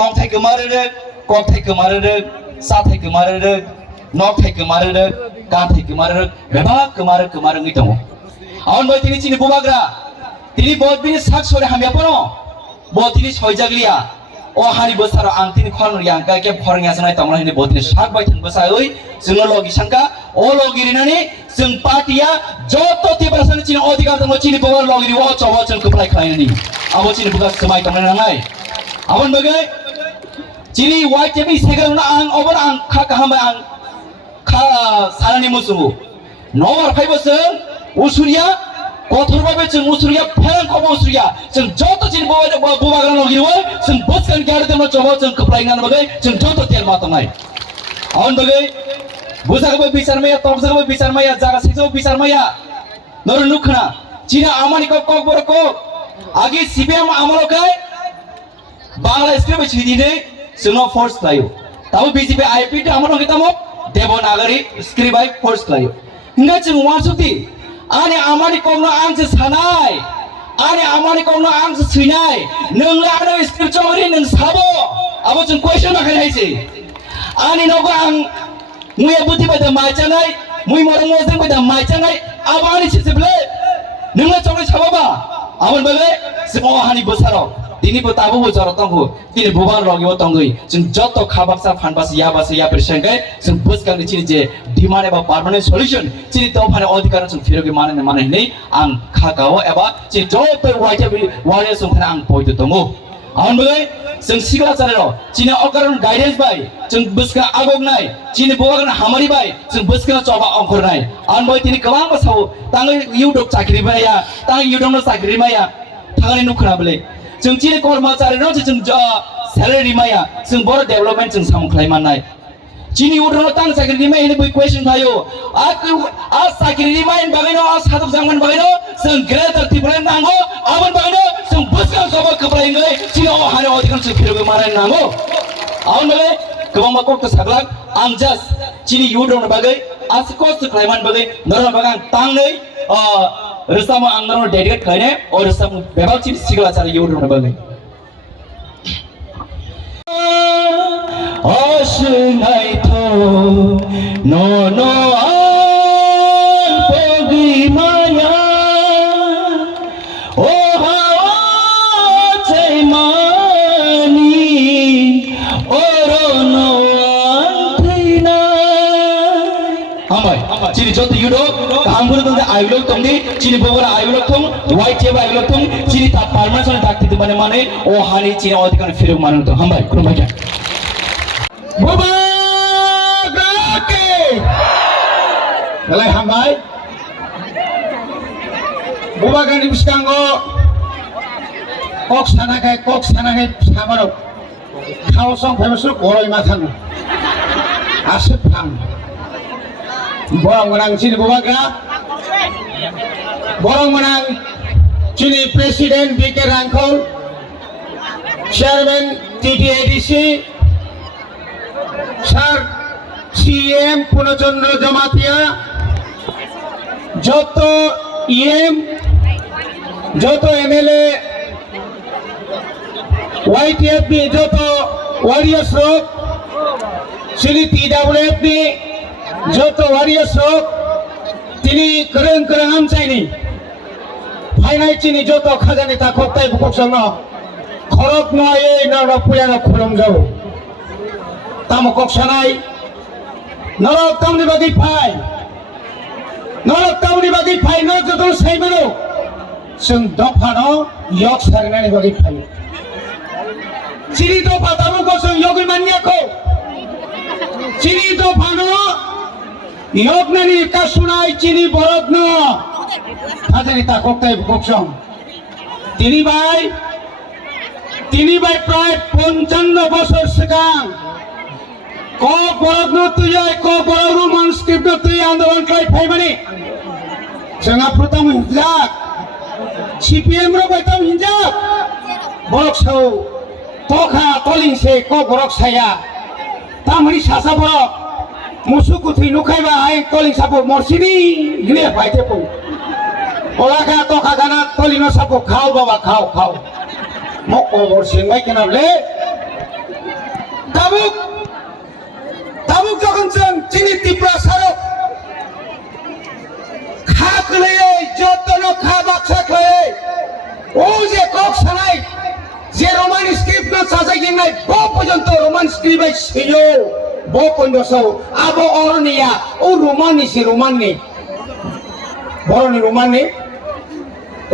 tong thai kemarin kok thai kemarin sa thai kemarin nok thai kemarin kan thai kemarin beba kemarin itu awan boy tini cini bubagra tini bot bini sak sore hamya pono bot tini soijaglia o hari besar ang tini khon yang ka ke phorang ya sanai tamla hini bot tini sak bai thang besar oi sungno logi sangka o logi rinani sung patia joto ti perasaan cini odikar tamo cini bubar logi di wo coba ceng keplai khain ni abo cini buka semai tamla nangai awan bagai cini white tebi segal na ang over ang kha kaham ang kha sarani musumu nomor 5 sung usuria kotor babe ceng usuria pherang kobo usuria ceng joto cini bubagan logi wo ceng boskan gyar tamo coba ceng keplai ngan bagai ceng joto tiar matamai awan bagai busaga bicar maya tongsaga bicar maya jaga sikso bicar maya nor nukhna cina amani kok boroko agi CPM amalo kai bangla script chidine suno force klayo tabo BJP IP ta amalo kitamo devanagari script by force klayo hinga chung wansukti ani amani komno angse sanai ani amani komno angse suinai nongla ano script chori nong sabo abo chung question makai haise ani nogo ang muya buti pada macam mui morang mozeng pada macam abang ni cipta nengah cakap siapa awan balik semua hari besar tini petabu besar tangguh tini bubar lagi tangguh jeng joto khabaksa fanbas ya bersengkai jeng bus kang ciri je di mana eba permanent solution ciri tahu pada odikaran jeng filogi mana ini ang kakao eba ciri joto wajah sungkana ang poin tangguh awan balik jeng sigla carero cina okaran guidance bay jeng buska agog nai cina bukan hamari bay jeng buska coba ongkor nai an boy tini kawang pasau tangai yudok cakri maya tangai yudok no cakri maya tangai nukna beli jeng cina korma carero jeng salary maya jeng bor development jeng samklai manai cini yudok no tang cakri maya ini boy question tayo aku cakri maya bagaino satu zaman bagaino jeng greater tipuran nango awan bagaino jeng buska coba keplain gay cina hari odikaran jeng filogi mana nango awan bagaino kebang makok tersaklak angjas cini yudong bagai askos klaiman bagai nora bagang tangai resama angnar dedicate khaine or resam bebak cini sigla cara yudong bagai asunai tho no an pogi maya oh hawa chai mani orono cini joto yudo kampung itu ayulok tongdi cini bogor ayulok tong white ceba ayulok tong cini tak permanent soalnya tak tidur mana oh hari cini odikaran film mana tong hambai kurang baca boba gake kalai hambai boba gani biskango kok sana kai samaro kau song famous koroi matang asep pang borong menang cini bubagra borong menang cini presiden BK Rangkol chairman TTADC sar CM Punachandra Jamatia joto EM joto MLA YTFB joto Warriors Rock cini TWFB joto Warriors Rock tini kereng amcai ni final cini joto khajani ta khoktai bukok sangno khorok no ye na puyana khulom jau tamo kok sanai norok tamni bagi phai no joto saimano sung dophano yok sarnani bagi phai cini to patamu ko sung yogi manya ko cini to phano yok nani ka sunai cini borot no khajani ta khoktai bukok sang tini bai প্রায় 55 বছর সিগাং ক বরগ তুই ক বরগ মানস্ক্রিপ্ট তুই আন্দোলন খাই ফাইমানি जोंहा प्रथम हिंजाक CPM रो बैतम हिंजाक बरक सौ तखा तलिंसे क बरक साया तामनि सासा बरक मुसुकु थै नुखाइबा आइ तलिं सापो मरसिनि गिने फाइते पौ ओलाका तखा गाना तलिनो सापो खाओ बाबा खाओ मक बरसिन माइ केनाबले tabuk যখন চিনি ত্রিপুরা সারক খা খেলে যতন খা বাচ্চা খেলে ও যে কক সানাই যে রোমান স্ক্রিপ্ট না সাজাইনাই ব পর্যন্ত রোমান স্ক্রিপ্ট ছিল ব পর্যন্ত আবো অরনিয়া ও রোমাননি বড়নি রোমাননি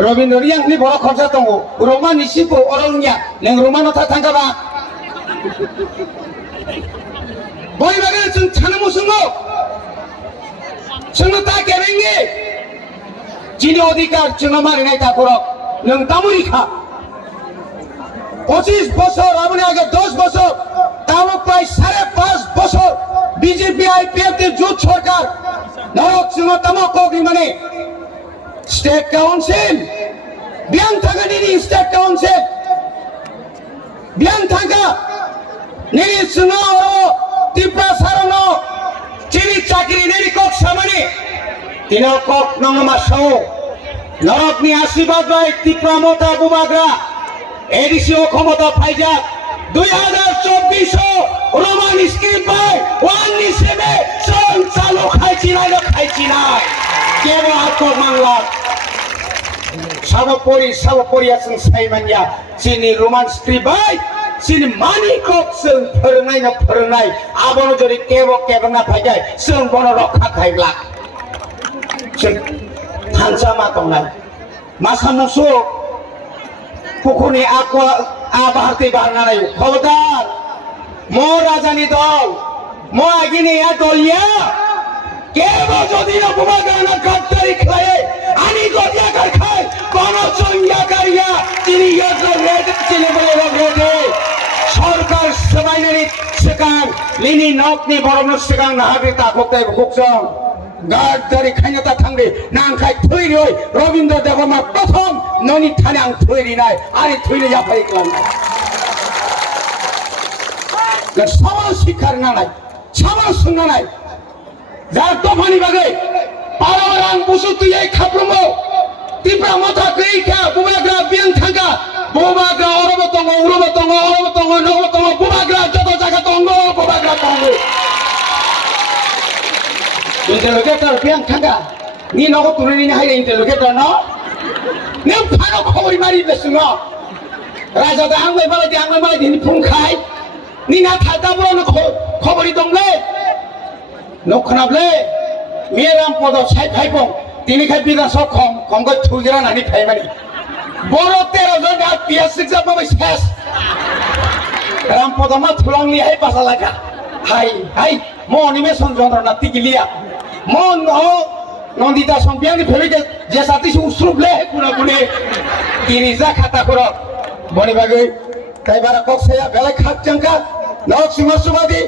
রবীন্দ্র রিয়াংনি বড় খরচা দङ রোমাননি সিপো অরনিয়া नों রোমানো थांगाबा বইবাগে जों थानो सुङो जोंनो ता केरेंगे जिनि अधिकार जोंनो मारिनाय ताखरक नों तामुरिखा 25 বছর আপনি আগে 10 বছর তাও প্রায় 5.5 বছর বিজেপি আইপিএফ এর জোট সরকার নরক সিংহ তামক মানে স্টেট কাউন্সিল বিয়ান থাকা নিনি স্টেট কাউন্সিল বিয়ান থাকা নিনি সিংহ ত্রিপুরা সারন চিনি চাকরি নিনি কক সামনে তিন কক নংমাসও নরকনি আশীর্বাদ বাই ত্রিপুরা মতা বুবাগ্রা এডিসিও ক্ষমতা পাইজাক 2024 রোমান স্কিম বাই ওয়ান হিসেবে চালু খাইছি না কেবল আত্মক বাংলা সাবপরি আছেন সাইমানিয়া চিনি রোমান স্ক্রিপ্ট বাই চিনি মানিকক जों फोरोंनाय आबनो যদি কেবল না পাইজায় जों বন রক্ষা খাইলা जों थांसा मा दंनाय मासामुसो पुखुनि आबाहारते बारनानै खबरदार म राजानि दल म आगिनिया दलिया केबो যদি উপবাগানা কাটতারি খায় আনি গদিয়া কার খায় কোন চঙ্গা কারিয়া তিনি ইয়াকে রেড চিনে বলে রেডে সরকার সবাইনেরি সেকাং লিনি নকনি বরণ সেকাং নাহাবে তা কোথায় ভুকছং গাড়দারি খাইনাতা থাংরে নাংখাই থুইরি হই রবীন্দ্র দেববর্মা প্রথম ননি থানে আং থুইরি নাই আরে থুইরে যাফাই কলাম সমাজ শিক্ষার না নাই সমাজ শুননা নাই যার দফানি বাগে পারারাং বুসু তুই এই খাপ্রমো ত্রিপুরা মথা কইখা বুবাগ্রা বিয়ান থাকা বুবাগ্রা অরবতঙ্গ উরবতঙ্গ নবতঙ্গ বুবাগ্রা যত জায়গা তঙ্গ বুবাগ্রা তঙ্গ interrogator biang thanga ni nogo turuni ni hai interrogator no ne phano khobori mari besungo raja da angbai malai din phung khai ni na thata bro no khobori dongle no khnable meram podo sai phaibong tini khai bida sok khom go thugira nani phaimani boro 13 jon da PS exam ma ses ram podo ma thulangli hai pasalaka hai mo animation যন্ত্রণা তিকিলিয়া মন নন্দিতা সংবিয়ানি ফেলে যে সাথী উসরুবলে কুনা কুনে তিরিজা খাতা করক বনিবাগৈ কাইবারা ককসায়া বেলা খাত চাঙ্কা knock সিমাসুবাদি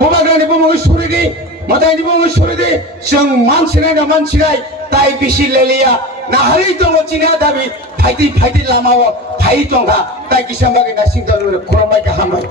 বুবাগ্রানি বুমগৈ সুরিদি মতাইনি বুমগৈ সুরিদি जों মানসিনাই তাই BC লেলিয়া নাহারি দङ চিনা দাবি ফাইতি লামাও ফাই দङা তাই কিসামবাগৈ না সিংদালুরে খরমাই গাহামাই